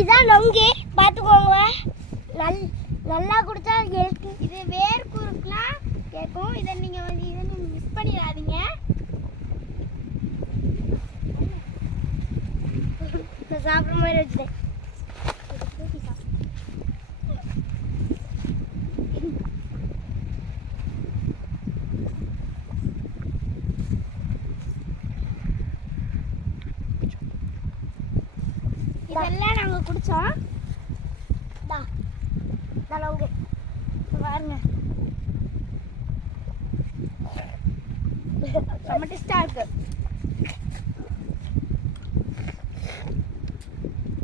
இதான் நொங்கு பார்த்துக்கோங்க. நல்லா குடிச்சா ஹெல்த்தி. இது வேர் குறுக்கெலாம் கேட்கும். இதை நீங்கள் மிஸ் பண்ணிடாதீங்க. நான் சாப்பிட்ற மாதிரி வச்சுட்டேன். இதெல்லாம் நாங்கள் குடித்தோம். நொங்கு பாருங்க, செம்ம டேஸ்டாக இருக்கு.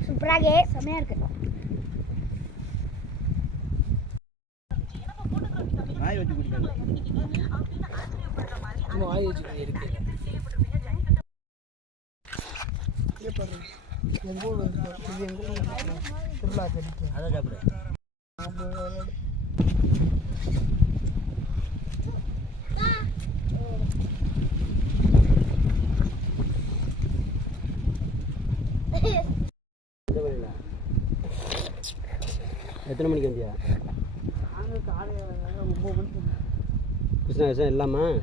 சூப்பராக செம்மையாக இருக்கு. வாய் வச்சு குடிக்காங்க. வாய் வச்சு இருக்கு. எங்கள் ஊர் இது எங்கள் ஊர் திருவிழா கடிக்கு அதை சாப்பிடு. எத்தனை மணிக்கு வந்தியா? நாங்கள் காலையில் 9 மணிக்கு. கிருஷ்ணா விஷயம் இல்லாமல்